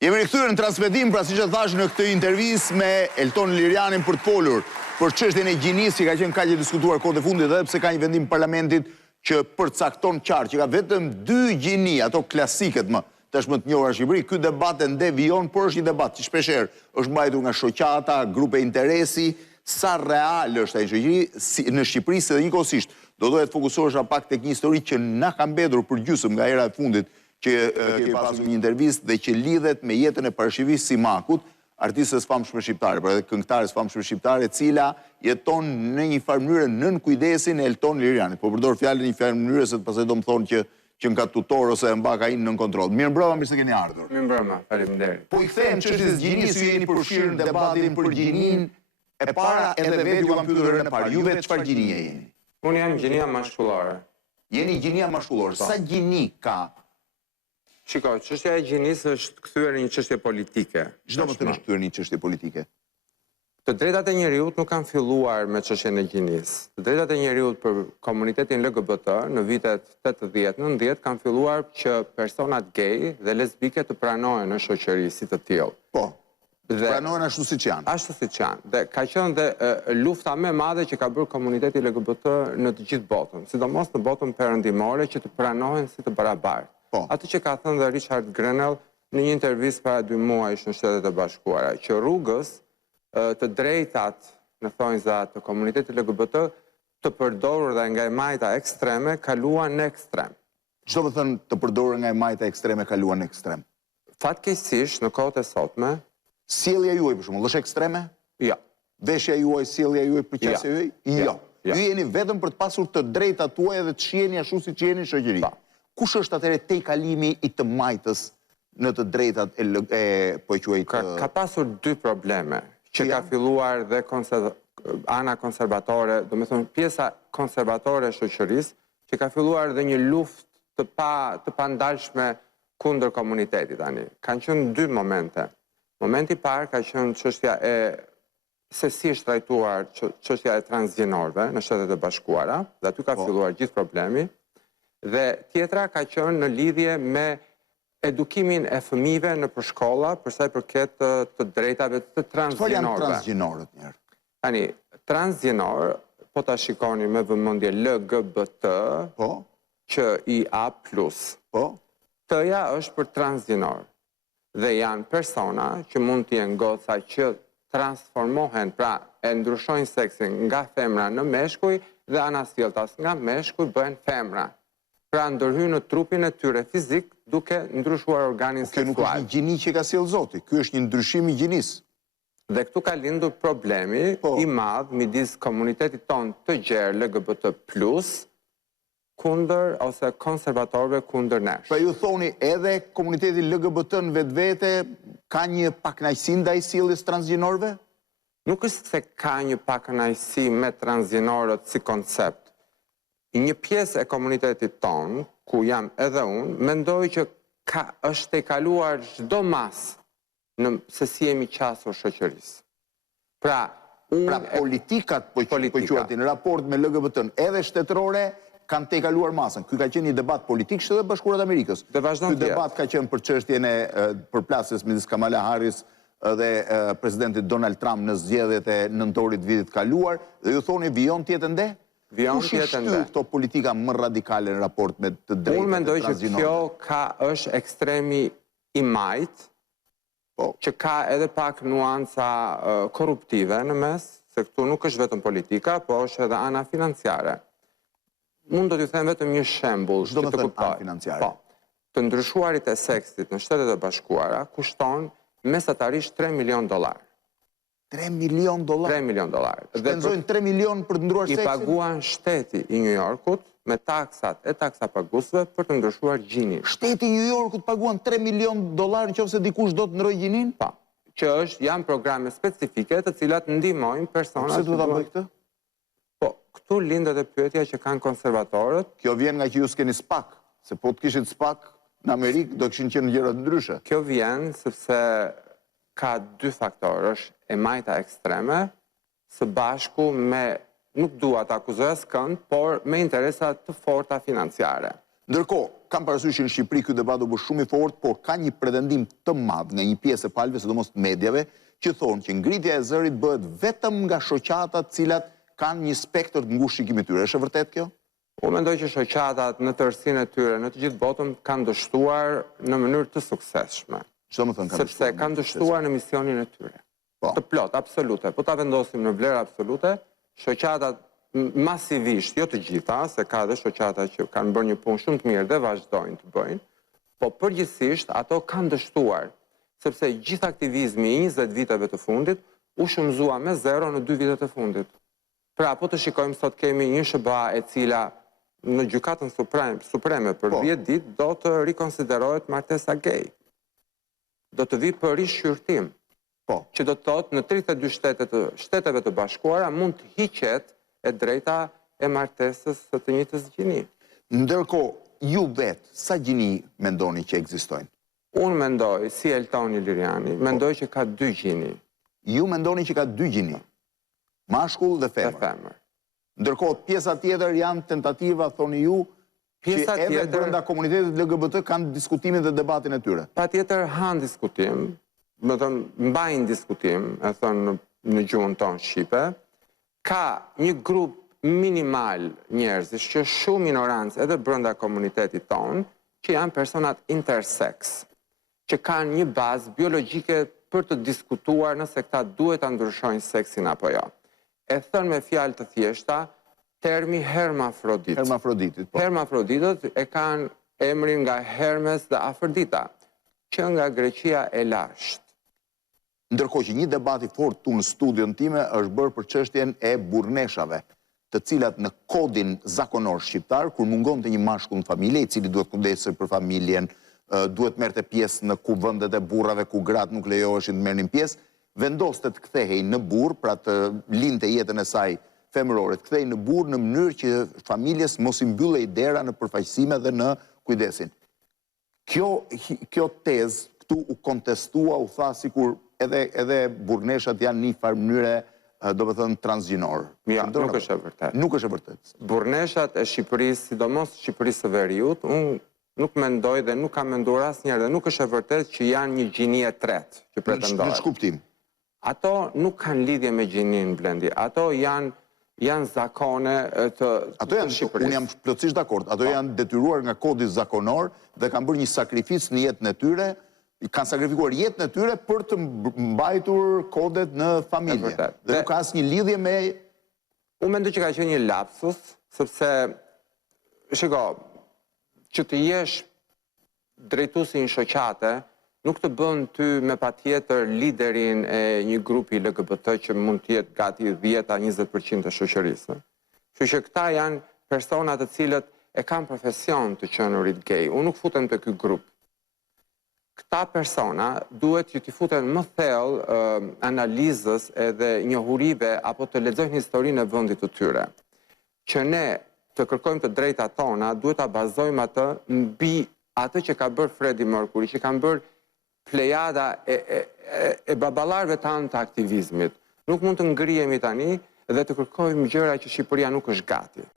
Jemi rikthyer në transmetim, pra siç e thash në këtë intervistë me Elton Lirianin për të folur për çështjen e gjinisë që ka qenë kaq e diskutuar kohët e fundit, edhe pse ka një vendim parlamentit që përcakton qartë që ka vetëm 2 gjini, ato klasiket tashmë të njohura në Shqipëri. Ky debat ende vijon, por është një debat që shpeshherë është mbajtur nga shoqata, grupe interesi, sa real është ai shoqëri në Shqipëri se njëkohësisht do dohet të fokusohesh pak tek një histori që na ka mbetur për gjysmë nga era e fundit, që ke pasur një intervistë dhe që lidhet me jetën e parashivisë Simakut, artistës famshme shqiptare, pra edhe këngëtares famshme shqiptare, e cila jeton në një farë mënyrë nën kujdesin e Elton Lirianit. Po përdor fjalën një farë mënyrë se pastaj do më thonë që nga tutor ose e mbak ai nën kontroll. Mirëmbrëma, mirë se keni ardhur. Mirëmbrëma, faleminderit. Po i them çështjes së gjinisë, ju jeni përfshirë në debatin për gjinin e para, edhe vetë ju kam pyetur herën e parë. Ju vetë çfarë gjinie jeni? Unë jam gjinia mashkullore. Jeni gjinia mashkullore. Sa gjini ka? Shiko, çështja e gjinisë është kthyer në një çështje politike. Çdo më thënë është kthyer në një çështje politike. Të drejtat e njerëzit nuk kanë filluar me çështjen e gjinisë. Të drejtat e njerëzit për komunitetin LGBT në vitet 80-90 kanë filluar që personat gay dhe lesbike të pranohen në shoqëri si të tillë. Po. Pranohen ashtu siç janë. Ashtu siç janë. Dhe ka qenë dhe lufta më e madhe që ka bërë komuniteti LGBT në të gjithë botën, sidomos në botën perëndimore, që të pranohen si të barabartë. Atë që ka thënë dhe Richard Grenell në një intervistë para 2 muajsh në Shtetet e Bashkuara, që rrugës të drejtat në thonjza të komunitetit LGBT të përdorur dhe nga e majta ekstreme kaluan në ekstrem. Çdo më thënë të përdorur nga e majta ekstreme kaluan në ekstrem? Fatkeqësisht në kohët e sotme, sjellja juaj për shembull është ekstreme? Jo. Veshja juaj, sjellja juaj, përqasja juaj? Jo. Ju jeni vetëm për të pasur të drejtat tuaja dhe të shiheni ashtu siç jeni në shoqëri. Kush është atëherë te kalimi i të majtës në të drejtat po e quaj të... Ka pasur 2 probleme që ka filluar dhe ana konservatore, do me thonë pjesa konservatore e shoqërisë, që ka filluar dhe një luftë të pandalshme kundër komunitetit tani. Kanë qenë 2 momente. Momenti i parë ka qenë çështja e se si është trajtuar çështja e transgjenorëve në Shtetet e Bashkuara, dhe aty ka filluar gjithë problemi. Dhe tjetra ka qenë në lidhje me edukimin e fëmijëve në shkolla për sa i përket të drejtave të transgjenorëve. Çfarë janë transgjenorët njerë? Tani, transgjenor, po ta shikoni me vëmendje LGBT, QIA+. T-ja është për transgjenor. Dhe janë persona që mund të jenë goca që transformohen, pra e ndryshojnë seksin nga femra në meshkuj dhe anasjelltas nga meshkuj bëhen femra. Pra ndërhyjnë në trupin e tyre fizik duke ndryshuar organin seksual. Kjo nuk është një gjini që ka sjell Zoti, ky është një ndryshim i gjinisë. Dhe këtu ka lindur problemi i madh midis komunitetit ton të gjerë LGBT+ kundër ose konservatorëve kundër nesh. Pra ju thoni edhe komuniteti LGBT në vetvete ka një pakënaqësi ndaj sjelljes transgjenorëve? Nuk është se ka një pakënaqësi me transgjenorët si koncept. Një pjesë e komunitetit ton, ku jam edhe unë, mendoj që është e kaluar çdo masë se si jemi qasur shoqërisë. Pra politikat po quajnë në raport me LGBT-n, edhe shtetërore kanë te kaluar masën. Ky ka qenë një debat politik Shtetet e Bashkuara të Amerikës. Ky debat ka qenë për çështjen e përplasjes midis Kamala Harris dhe presidentit Donald Trump në zgjedhjet e nëntorit vitit kaluar, dhe ju thoni vijon tjetër ende? Kush i shtyr këto politika më radikale në raport me të drejtat e transgjenorëve? Unë mendoj që kjo është ekstremi i majt, që ka edhe pak nuanca korruptive në mes, se këtu nuk është vetëm politika, po është edhe ana financiare. Mund do t'ju them vetëm një shembull që të kuptoj. Të ndryshuarit e seksit në Shtetet e Bashkuara kushton mesatarisht $3 milion. $3 milion? $3 milion. Shpenzojnë 3 milion për të ndryshuar seksin? I paguan shteti i New Yorkut me taksat e taksapagusëve për të ndryshuar gjinin. Shteti i New Yorkut paguan $3 milion nëse dikush do të ndrojë gjinin? Po, që janë programe specifike të cilat ndihmojnë personat. Pse duhet ta bëj këtë? Po, këtu lindet e pyetja që kanë konservatorët. Kjo vjen nga që ju s'keni SPAC, se po të kishit SPAC në Amerikë do kishin qenë gjëra të ndryshe. Kjo vjen sepse ka 2 faktorë, është e majta ekstreme, së bashku me, nuk dua të akuzoj askënd, por me interesa të forta financiare. Ndërkohë, kam parasysh që në Shqipëri ky debat do bëhet shumë i fortë, por ka një pretendim të madh nga një pjesë e palëve, sidomos të medjave, që thonë që ngritja e zërit bëhet vetëm nga shoqatat cilat kanë një spektër të ngushtë shikimi tyre. Është e vërtet kjo? Unë mendoj që shoqatat në tërësinë e tyre, në të gjithë botën, kanë dështuar në mënyrë të suksesshme. Çfarë më thënë kanë sepse kanë dështuar në misionin e tyre. Të plot, absolute. Po ta vendosim në vlerë absolute, shoqatat masivisht, jo të gjitha, se ka dhe shoqata që kanë bërë një punë shumë të mirë dhe vazhdojnë të bëjnë, po përgjithsisht ato kanë dështuar, sepse gjithë aktivizmi i 20 viteve të fundit u shumëzua me 0 në 2 vitet e fundit. Pra, po të shikojmë sot kemi një SBA e cila në gjykatën supreme për 10 ditë do të rikonsiderohet martesa gay. Do të vi për rishqyrtim. Që do të thotë në 32 shteteve të bashkuara mund të hiqet e drejta e martesës së të njëjtës gjini. Ndërkohë, ju vetë, sa gjini mendoni që ekzistojnë? Unë mendoj, si Eltoni Liriani, mendoj që ka 2 gjini. Ju mendoni që ka 2 gjini? Mashkull dhe femër. Ndërkohë, pjesa tjetër janë tentativa, thoni ju, që edhe brenda komunitetit LGBT kanë diskutimin dhe debatin e tyre. Pa tjetër hanë diskutim, më thënë mbajnë diskutim, e thënë në gjuhën tonë Shqipe, ka një grup minimal njerëzish që shumë ignorancë edhe brenda komunitetit tonë, që janë personat intersex, që kanë një bazë biologjike për të diskutuar nëse këta duhet të ndryshojnë seksin apo jo. E thënë me fjalë të thjeshta, termi hermafrodit. Hermafroditët e kanë emrin nga Hermes dhe Afrodita, që nga Greqia e lashtë. Ndërkohë që një debat i fortë tu në studion time është bërë për çështjen e burrneshave, të cilat në kodin zakonor shqiptar, kur mungon të një mashkull në familje, i cili duhet kujdesej për familjen, duhet merrte pjesë në kuvendet e burrave ku gratë nuk lejoheshin të merrnin pjesë, vendoste të kthehej në burr, pra të linte jetën e saj femërore, të kthehej në burr në mënyrë që familjes mos i mbyllej dera në përfaqësime dhe në kujdesin. Kjo tezë këtu u kontestua, u tha sikur edhe burrneshat janë një farë mënyre, do të thënë, transgjinor. Ja, nuk është e vërtet. Nuk është e vërtet. Burrneshat e Shqipërisë, sidomos Shqipërisë së Veriut, unë nuk mendoj dhe nuk kam menduar asnjëherë dhe nuk është e vërtet që janë një gjini e tretë që pretendohet. Në shkuptim. Ato nuk kanë lidhje me gjinin, Blendi. Ato janë zakone të Shqipërisë. Unë jam plotësisht dakord. Ato janë detyruar nga kodi zakonor dhe kanë bërë një sakrificë në jetën e tyre, kanë sakrifikuar jetën e tyre për të mbajtur kodet në familje. Dhe nuk ka asnjë lidhje me... Unë mendoj që ka qenë një lapsus, sepse, shiko, që të jesh drejtuesi në shoqate, nuk të bën ty me patjetër liderin e një grupi LGBT që mund të jetë gati 10-20% të shoqërisë. Kështu që këta janë persona të cilët e kanë profesion të qenurit gay. Unë nuk futem te ky grup. Këta persona duhet që t'i futen më thellë analizës edhe njohurive apo të lexojnë historinë e vendit të tyre. Që ne të kërkojmë të drejtat tona, duhet ta bazojmë atë mbi atë që ka bërë Freddie Mercury, që kanë bërë plejada e baballarëve tanë të aktivizmit. Nuk mund të ngrihemi tani dhe të kërkojmë gjëra që Shqipëria nuk është gati.